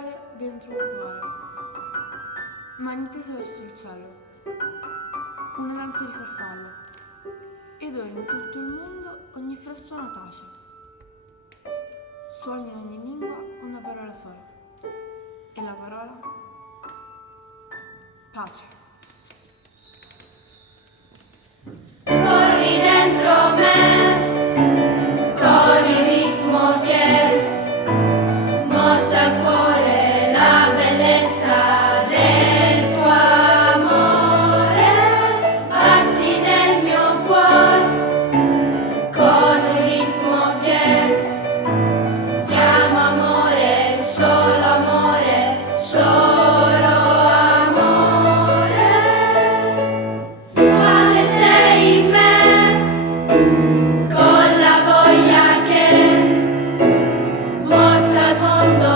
viaggiare dentro un cuore, mani tese verso il cielo, una danza di farfalle, ed ora in tutto il mondo ogni frastuono tace. Suona in ogni lingua una parola sola, e la parola pace. Corri dentro me, corri il ritmo che mostra al cuore la bellezza del tuo amore. Batti nel mio cuore con un ritmo che chiama amore, solo amore, solo amore. Pace sei in me, con la voglia che mostra al mondo